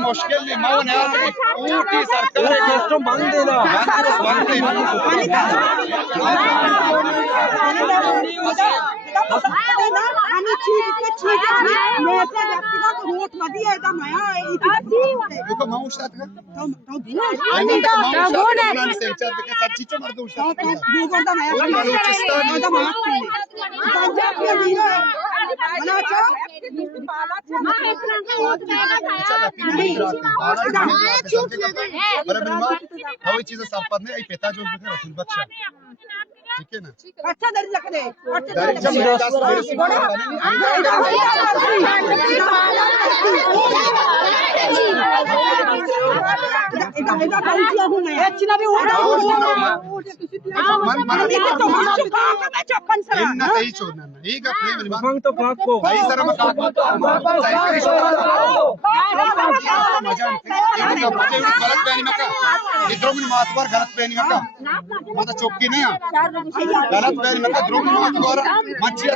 मुश्किल नहीं मौन है ऊटी सरकार जस्ट बंद देना हवी चीज संपद नहीं पिता जो बच्चा ठीक है ना अच्छा दरी रख दे गलत पैनी मत चौकी नहीं गलत पैनी मत द्रोणी मंचिया